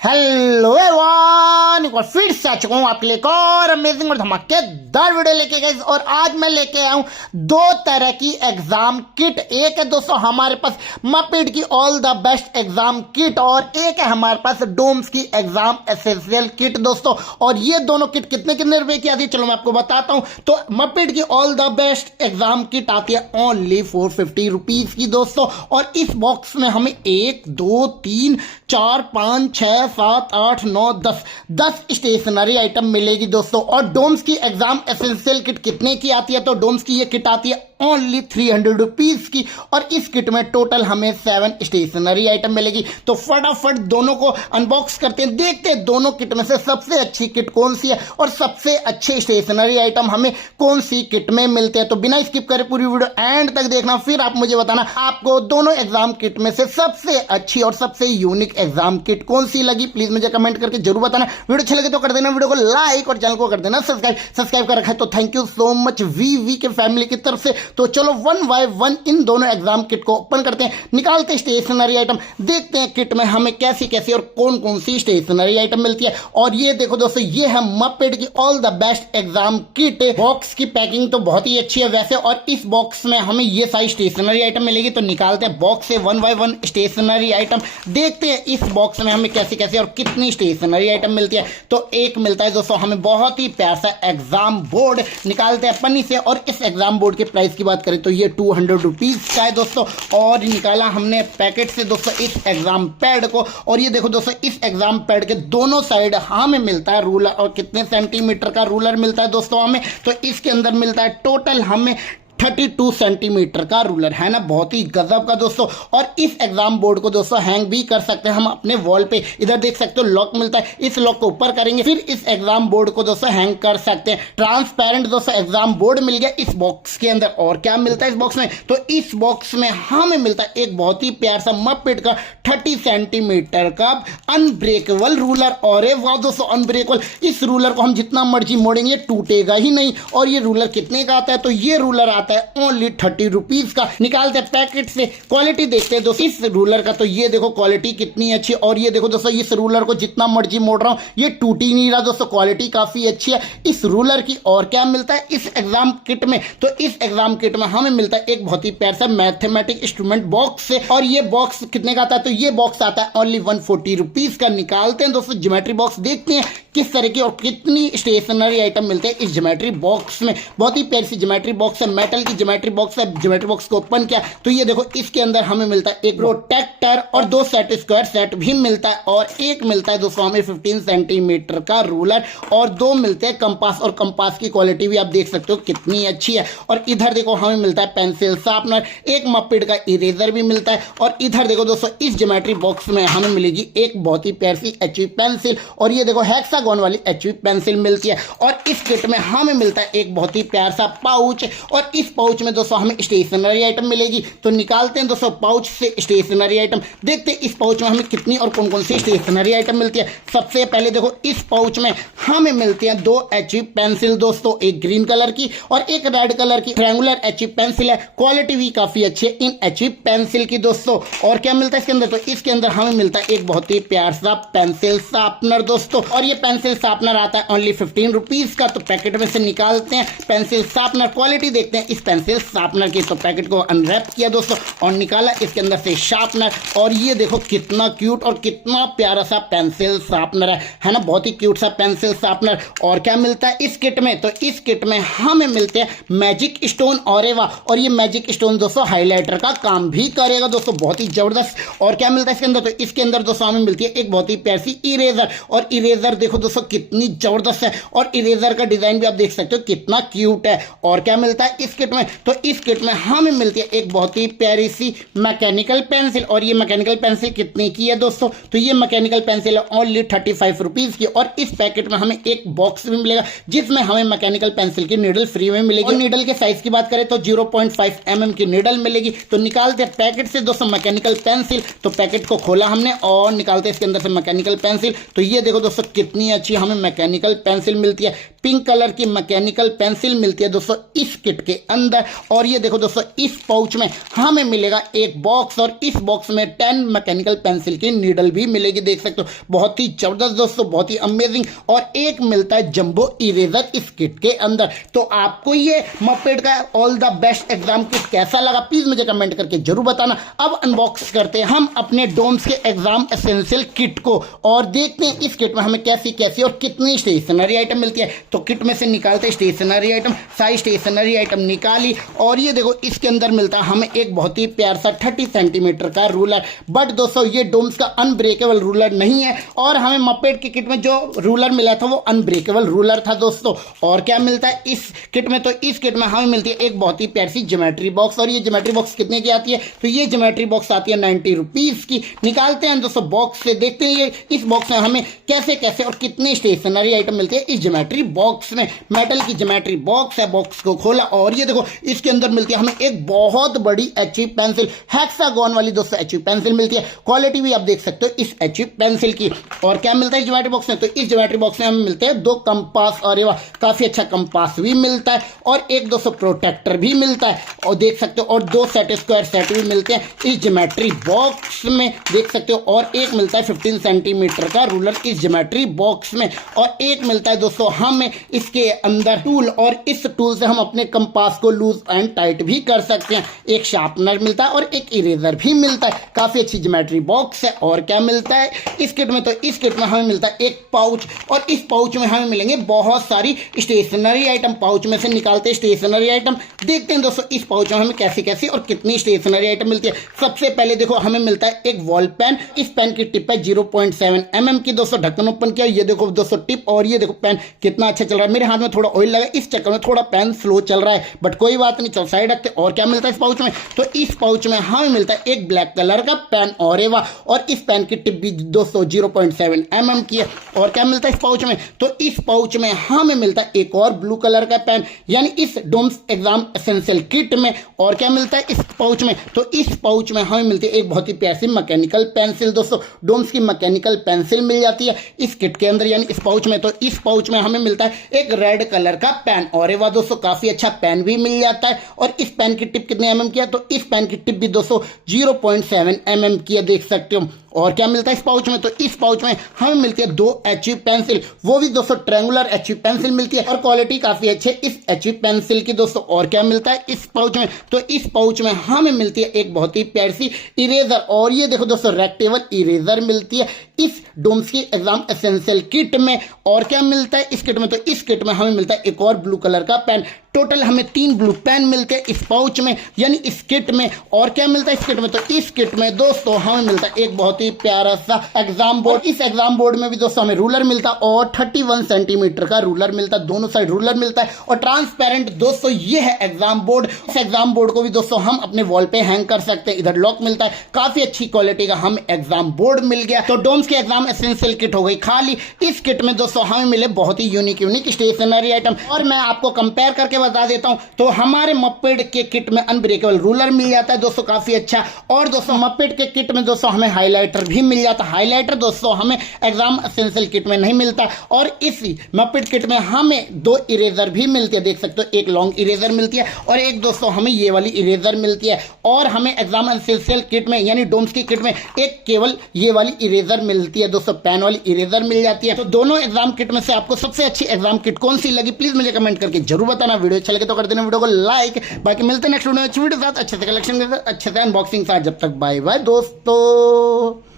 Hello everyone, एक बार फिर से आ चुका हूँ आपके लिए एक और अमेजिंग और धमाकेदार वीडियो लेके गाइस। और आज मैं लेके आया हूँ दो तरह की एग्जाम किट। एक है दोस्तों हमारे पास मपेड की all the best exam kit और एक है हमारे पास डोम्स की एग्जाम एसेंशियल किट दोस्तों। और ये दोनों किट कितने रुपए की आती है चलो मैं आपको बताता हूँ। तो मपेड की all the best exam kit आती है ओनली 450 रुपीज की दोस्तों। और इस बॉक्स में हमें 1 2 3 4 5 6 7 8 9 10 स्टेशनरी आइटम मिलेगी दोस्तों। और डोम्स की एग्जाम एसेंशियल किट कितने की आती है? तो डोम्स की ये किट आती है ओनली 300 रुपीज की। और इस किट में टोटल हमें 7 स्टेशनरी आइटम मिलेगी। तो फटाफट दोनों को अनबॉक्स करते हैं, देखते हैं दोनों किट में से सबसे अच्छी किट कौन सी है और सबसे अच्छे स्टेशनरी आइटम हमें कौन सी किट में मिलते हैं। तो बिना स्किप करे पूरी वीडियो एंड तक देखना, फिर आप मुझे बताना आपको दोनों एग्जाम किट में से सबसे अच्छी और सबसे यूनिक एग्जाम किट कौन सी लगी। प्लीज मुझे कमेंट करके जरूर बताना। वीडियो अच्छी लगे तो कर देना वीडियो को लाइक और चैनल को कर देना सब्सक्राइब कर रखा है तो thank you so much V K family की तरफ से। तो चलो वन बाय वन इन दोनों एग्जाम किट को ओपन करते हैं, निकालते हैं स्टेशनरी आइटम, देखते हैं किट में हमें कैसी कैसी और कौन कौन सी स्टेशनरी आइटम मिलती है। और ये देखो दोस्तों, ये है मपेड की all the best exam kit. Box की पैकिंग तो बहुत ही अच्छी है वैसे। और इस बॉक्स में हमें ये सारी स्टेशनरी आइटम मिलेगी। तो निकालते हैं बॉक्स से one by one stationery item, देखते हैं इस बॉक्स में हमें कैसी कैसी और कितनी स्टेशनरी आइटम मिलती है। तो एक मिलता है दोस्तों हमें बहुत ही प्यारा सा एग्जाम बोर्ड, निकालते हैं पन्नी से। और इस एग्जाम बोर्ड के प्राइस की बात करें तो ये 200 रुपीज का है दोस्तों। और निकाला हमने पैकेट से दोस्तों इस एग्जाम पैड को। और ये देखो दोस्तों, इस एग्जाम पैड के दोनों साइड हमें मिलता है रूलर। और कितने सेंटीमीटर का रूलर मिलता है दोस्तों हमें? तो इसके अंदर मिलता है टोटल हमें 32 सेंटीमीटर का रूलर, है ना, बहुत ही गजब का दोस्तों। और इस एग्जाम बोर्ड को दोस्तों हैंग भी कर सकते हैं हम अपने वॉल पे। इधर देख सकते हो लॉक मिलता है, इस लॉक को ऊपर करेंगे फिर इस एग्जाम बोर्ड को दोस्तों हैंग कर सकते हैं। ट्रांसपेरेंट दोस्तों एग्जाम बोर्ड मिल गया इस बॉक्स के अंदर। और क्या मिलता है इस बॉक्स में? तो इस बॉक्स में हमें मिलता है एक बहुत ही प्यार सा मपेड का 30 सेंटीमीटर का अनब्रेकेबल रूलर। और वाह दोस्तों, अनब्रेकेबल, इस रूलर को हम जितना मर्जी मोड़ेंगे टूटेगा ही नहीं। और ये रूलर कितने का आता है? तो ये रूलर आता है ओनली 30 रुपीज का। निकालते हैं पैकेट से, क्वालिटी देखते हैं दोस्तों इस रूलर का। तो ये देखो क्वालिटी कितनी अच्छी। और ये देखो दोस्तों, इस रूलर को जितना मर्जी मोड़ रहा हूं ये टूट ही नहीं रहा दोस्तों, क्वालिटी काफी अच्छी है इस रूलर की। और क्या मिलता है इस एग्जाम किट में? तो इस एग्जाम किट में हमें मिलता है एक बहुत ही प्यारा सा मैथमेटिक इंस्ट्रूमेंट बॉक्स से। और ये बॉक्स कितने का आता है? तो ये बॉक्स आता है ओनली 140 रुपीज का। निकालते हैं दोस्तों ज्योमेट्री बॉक्स, देखते हैं किस तरह की और कितनी स्टेशनरी आइटम मिलते हैं इस ज्योमेट्री बॉक्स में। बहुत ही प्यारी सी ज्योमेट्री बॉक्स है, मेटल की ज्योमेट्री बॉक्स है। ज्योमेट्री बॉक्स को ओपन किया तो ये देखो इसके अंदर हमें मिलता है एक प्रोटेक्टर और 2 सेट स्क्वायर सेट भी मिलता है। और एक मिलता है दोस्तों हमें 15 सेंटीमीटर का रूलर। और 2 मिलते हैं कंपास। और कंपास की क्वालिटी भी आप देख सकते हो कितनी अच्छी है। और इधर देखो हमें मिलता है पेंसिल शार्पनर, एक मपेड का इरेजर भी मिलता है। और इधर देखो दोस्तों इस ज्योमेट्री बॉक्स में हमें मिलेगी एक बहुत ही प्यारी सी एचवी पेंसिल। और ये देखो हेक्सागोन वाली एचवी पेंसिल मिलती है। और इस किट में हमें मिलता है एक बहुत ही प्यारा सा पाउच। और इस पाउच में दोस्तों हमें स्टेशनरी आइटम मिलेगी। तो निकालते हैं दोस्तों पाउच से स्टेशनरी आइटम, देखते हैं इस पाउच में हमें कितनी और कौन कौन सी स्टेशनरी आइटम मिलती है। सबसे पहले देखो इस पाउच में हमें मिलती हैं 2 एचवी पेंसिल दोस्तों, एक ग्रीन कलर की और एक रेड कलर की ट्रायंगुलर एचवी पेंसिल है। क्वालिटी भी काफी अच्छी है इन एचवी पेंसिल की दोस्तों। और क्या मिलता है इसके अंदर? तो इसके अंदर हमें मिलता है एक बहुत ही प्यार सा पेंसिल शार्पनर दोस्तों। और ये पेंसिल शार्पनर आता है ओनली 15 रुपीज का। तो पैकेट में से निकालते हैं पेंसिल शार्पनर, क्वालिटी देखते हैं इस पेंसिल शार्पनर की। तो पैकेट को अनरैप किया दोस्तों और निकाला इसके अंदर से शार्पनर। और ये देखो कितना क्यूट और कितना प्यारा सा पेंसिल शार्पनर है ना, बहुत ही क्यूट सा पेंसिल शार्पनर। और क्या मिलता है इस किट में? तो इस किट में हमें मिलते हैं मैजिक स्टोन। और और ये मैजिक स्टोन दोस्तों हाईलाइटर का काम भी करेगा दोस्तों, बहुत ही जबरदस्त। और क्या मिलता है इसके अंदर? तो इसके अंदर दोस्तों हमें मिलती है एक बहुत ही प्यारी सी इरेजर। और इरेजर देखो दोस्तों कितनी जबरदस्त है। और इरेजर का डिजाइन भी आप देख सकते हो कितना क्यूट है। और क्या मिलता है इस किट में? तो इस किट में हमें मिलती है एक बहुत ही प्यारी सी मैकेनिकल पेंसिल। और ये मैकेनिकल पेंसिल कितने की है दोस्तों? तो ये मैकेनिकल पेंसिल है ओनली 35 रुपीज की। और इस पैकेट में हमें एक बॉक्स भी मिलेगा जिसमें हमें मैकेनिकल पेंसिल की नीडल फ्री में मिलेगी। और नीडल के साइज की बात करें तो 0.5 mm की नीडल मिलेगी। तो निकालते हैं पैकेट से दोस्तों मैकेनिकल पेंसिल। तो पैकेट को खोला हमने और निकालते हैं इसके अंदर से मैकेनिकल पेंसिल। तो ये देखो दोस्तों कितनी कितनी अच्छी हमें मैकेनिकल पेंसिल मिलती है, पिंक कलर की मैकेनिकल पेंसिल मिलती है दोस्तों इस किट के अंदर। और ये देखो दोस्तों इस पाउच में हमें मिलेगा एक बॉक्स और इस बॉक्स में 10 मैकेनिकल पेंसिल की नीडल भी मिलेगी, देख सकते हो बहुत ही जबरदस्त दोस्तों, बहुत ही अमेजिंग। और एक मिलता है जंबो इरेजर इस किट के अंदर। तो आपको ये मपेड का all the best exam kit कैसा लगा प्लीज मुझे कमेंट करके जरूर बताना। अब अनबॉक्स करते हैं हम अपने डोम्स के एग्जाम एसेंशियल किट को और देखते हैं इस किट में हमें कैसी कैसी और कितनी स्टेशनरी आइटम मिलती है। तो किट में से निकालते स्टेशनरी आइटम, सारी स्टेशनरी आइटम निकाली और ये देखो इसके अंदर मिलता है हमें एक बहुत ही प्यार सा 30 सेंटीमीटर का रूलर। बट दोस्तों ये डोम्स का अनब्रेकेबल रूलर नहीं है और हमें मपेड की किट में जो रूलर मिला था वो अनब्रेकेबल रूलर था दोस्तों। और क्या मिलता है इस किट में, तो इस किट में हमें मिलती है एक बहुत ही प्यारी सी ज्योमेट्री बॉक्स। और ये ज्योमेट्री बॉक्स कितने की आती है, तो ये ज्योमेट्री बॉक्स आती है 90 रुपीज की। निकालते हैं दोस्तों बॉक्स से, देखते हैं ये इस बॉक्स में हमें कैसे कैसे और कितनी स्टेशनरी आइटम मिलती है इस ज्योमेट्री बॉक्स में। मेटल की ज्योमेट्री बॉक्स है, बॉक्स को खोला और ये देखो इसके अंदर मिलती है हमें एक बहुत बड़ी एचवी पेंसिल, हेक्सागोन वाली दोस्तों एचवी पेंसिल मिलती है। क्वालिटी भी आप देख सकते हो इस एचवी पेंसिल की। और क्या मिलता है ज्योमेट्री बॉक्स में, तो इस ज्योमेट्री बॉक्स में हमें मिलते हैं 2 कंपास और ये काफी अच्छा कंपास भी मिलता है और एक दोस्तों प्रोटेक्टर भी मिलता है और देख सकते हो और 2 सेट स्क्वायर सेट भी मिलते हैं इस ज्योमेट्री बॉक्स में, देख सकते हो। और एक मिलता है 15 सेंटीमीटर का रूलर इस ज्योमेट्री बॉक्स में और एक मिलता है दोस्तों हमें इसके अंदर टूल और इस टूल से हम अपने कंपास को लूज एंड टाइट भी कर सकते हैं। एक शार्पनर मिलता है और एक इरेजर भी मिलता है, काफी अच्छी ज्योमेट्री बॉक्स है। और क्या मिलता है इस किट में, तो इस किट में हमें मिलता है एक पाउच और इस पाउच में हमें मिलेंगे बहुत सारी स्टेशनरी आइटम। पाउच में से निकालते स्टेशनरी आइटम, देखते हैं दोस्तों इस पाउच में हमें कैसी कैसी और कितनी स्टेशनरी आइटम मिलती है। सबसे पहले देखो हमें मिलता है एक वॉल पेन, इस पेन की टिप है 0.7 mm की दोस्तों। ढक्कन ओपन किया, ये देखो दोस्तों टिप और ये देखो पेन कितना अच्छा चल रहा है। मेरे हाथ में थोड़ा ऑयल लगा इस चक्कर में थोड़ा पेन स्लो चल रहा है बट कोई बात नहीं, चल साइड रखते। और क्या मिलता है इस पाउच में, तो इस पाउच में हमें मिलता है एक ब्लैक कलर का पेन और इस पेन की टिप भी दोस्तों 0.7 mm की है। और क्या मिलता है इस पाउच में, तो इस पाउच में हमें मिलता है एक और ब्लू कलर का पेन यानी इस डोम्स एग्जाम एसेंशियल किट में। और क्या मिलता है इस पाउच में, तो इस पाउच में हमें मिलती है एक बहुत ही प्यारी मैकेनिकल पेंसिल दोस्तों। डोम्स की मैकेनिकल पेंसिल मिल जाती है इस किट के अंदर यानी इस पाउच में। तो इस पाउच में हमें मिलता है एक रेड कलर का पेन और वाह दोस्तों काफी अच्छा पेन भी मिल जाता है। और इस पेन की टिप कितने mm की है, तो इस पेन की टिप भी दोस्तों 0.7 mm की है, देख सकते हो। और क्या मिलता है इस पाउच में, तो इस पाउच में हमें मिलती है 2 एचवी पेंसिल, वो भी दोस्तों ट्रायंगुलर एचवी पेंसिल मिलती है और क्वालिटी काफी अच्छी है इस एचवी पेंसिल की दोस्तों। और क्या मिलता है इस पाउच में, तो इस पाउच में हमें मिलती है एक बहुत ही प्यारी सी इरेजर और ये देखो दोस्तों रेक्टेबल इरेजर मिलती है इस डोम्स की एग्जाम एसेंशियल किट में। और क्या मिलता है इस किट में, तो इस किट में हमें मिलता है एक और ब्लू कलर का पेन। टोटल हमें 3 ब्लू पेन मिलते हैं इस पाउच में यानी इस किट में। और क्या मिलता है इस किट में, तो इस किट में दोस्तों हमें मिलता है एक बहुत ही प्यारा सा एग्जाम बोर्ड। इस एग्जाम बोर्ड में भी दोस्तों हमें रूलर मिलता है और 31 सेंटीमीटर का रूलर मिलता है, दोनों साइड रूलर मिलता है और ट्रांसपेरेंट दोस्तों ये है एग्जाम बोर्ड। इस एग्जाम बोर्ड को भी दोस्तों हम अपने वॉल पे हैंग कर सकते हैं, इधर लॉक मिलता है, काफी अच्छी क्वालिटी का हमें एग्जाम बोर्ड मिल गया। तो डोम्स की एग्जाम एसेंशियल किट हो गई खाली। इस किट में दोस्तों हमें मिले बहुत ही यूनिक स्टेशनरी आइटम और मैं आपको कंपेयर करके बता देता हूं। तो हमारे मपेड के किट में अनब्रेकेबल रूलर मिल जाता है दोस्तों काफी अच्छा। और दोस्तों मपेड के किट में दोस्तों हमें हाइलाइटर भी मिल जाता है। हाइलाइटर दोस्तों हमें एग्जाम एसेंशियल किट में नहीं मिलता। और इस मपेड किट में हमें 2 इरेजर भी मिलती है, देख सकते हो एक लॉन्ग इरेजर मिलती है और एक दोस्तों हमें ये वाली इरेजर मिलती है। और हमें एग्जाम एसेंशियल किट में यानी डोम्स की किट में एक केवल ये वाली इरेजर मिलती है दोस्तों, पेन वाली इरेजर मिल जाती है। तो दोनों एग्जाम किट में से आपको सबसे अच्छी एग्जाम किट कौन सी लगी प्लीज मुझे कमेंट करके जरूर बताना। वीडियो अच्छा लगे तो कर देना वीडियो को लाइक। बाकी मिलते हैं नेक्स्ट वीडियो में अच्छे वीडियो के साथ, अच्छे से कलेक्शन के साथ, अच्छे से अनबॉक्सिंग के साथ। जब तक बाय बाय दोस्तों।